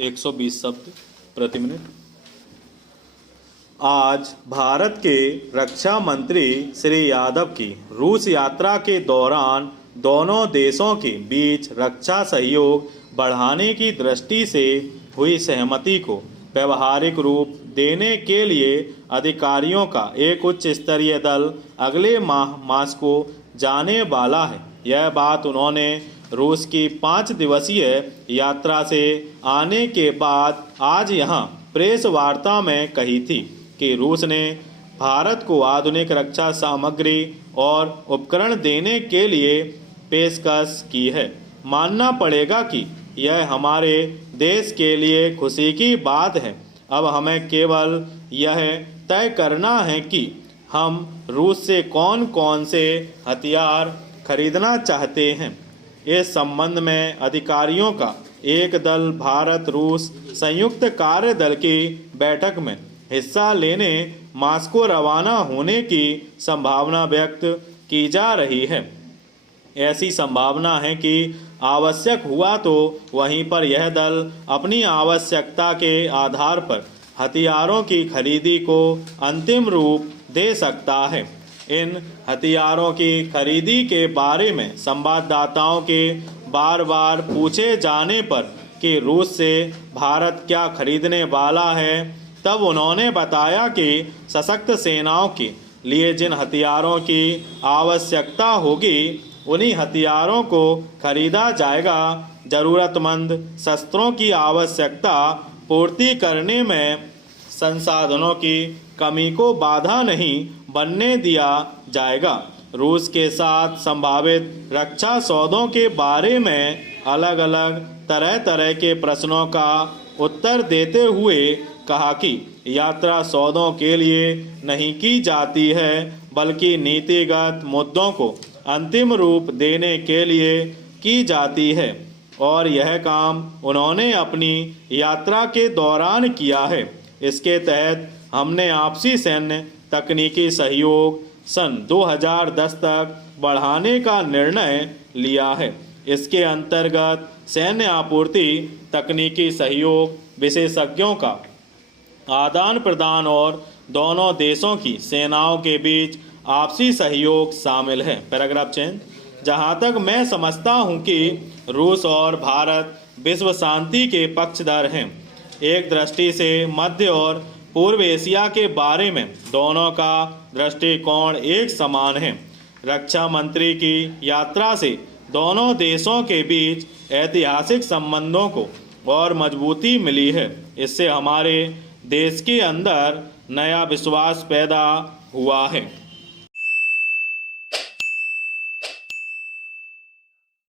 120 शब्द प्रति मिनट। आज भारत के रक्षा मंत्री श्री यादव की रूस यात्रा के दौरान दोनों देशों के बीच रक्षा सहयोग बढ़ाने की दृष्टि से हुई सहमति को व्यवहारिक रूप देने के लिए अधिकारियों का एक उच्च स्तरीय दल अगले माह मॉस्को जाने वाला है। यह बात उन्होंने रूस की 5 दिवसीय यात्रा से आने के बाद आज यहां प्रेस वार्ता में कही थी कि रूस ने भारत को आधुनिक रक्षा सामग्री और उपकरण देने के लिए पेशकश की है। मानना पड़ेगा कि यह हमारे देश के लिए खुशी की बात है। अब हमें केवल यह तय करना है कि हम रूस से कौन कौन से हथियार खरीदना चाहते हैं। इस संबंध में अधिकारियों का एक दल भारत रूस संयुक्त कार्य दल की बैठक में हिस्सा लेने मॉस्को रवाना होने की संभावना व्यक्त की जा रही है। ऐसी संभावना है कि आवश्यक हुआ तो वहीं पर यह दल अपनी आवश्यकता के आधार पर हथियारों की खरीदी को अंतिम रूप दे सकता है। इन हथियारों की खरीदी के बारे में संवाददाताओं के बार बार पूछे जाने पर कि रूस से भारत क्या खरीदने वाला है, तब उन्होंने बताया कि सशक्त सेनाओं के लिए जिन हथियारों की आवश्यकता होगी उन्हीं हथियारों को खरीदा जाएगा। जरूरतमंद शस्त्रों की आवश्यकता पूर्ति करने में संसाधनों की कमी को बाधा नहीं बनने दिया जाएगा। रूस के साथ संभावित रक्षा सौदों के बारे में अलग अलग तरह तरह के प्रश्नों का उत्तर देते हुए कहा कि यात्रा सौदों के लिए नहीं की जाती है बल्कि नीतिगत मुद्दों को अंतिम रूप देने के लिए की जाती है और यह काम उन्होंने अपनी यात्रा के दौरान किया है। इसके तहत हमने आपसी सैन्य तकनीकी सहयोग सन 2010 तक बढ़ाने का निर्णय लिया है। इसके अंतर्गत सैन्य आपूर्ति, तकनीकी सहयोग, विशेषज्ञों का आदान प्रदान और दोनों देशों की सेनाओं के बीच आपसी सहयोग शामिल है। Paragraph change. जहां तक मैं समझता हूं कि रूस और भारत विश्व शांति के पक्षधर हैं। एक दृष्टि से मध्य और पूर्व एशिया के बारे में दोनों का दृष्टिकोण एक समान है। रक्षा मंत्री की यात्रा से दोनों देशों के बीच ऐतिहासिक संबंधों को और मजबूती मिली है। इससे हमारे देश के अंदर नया विश्वास पैदा हुआ है।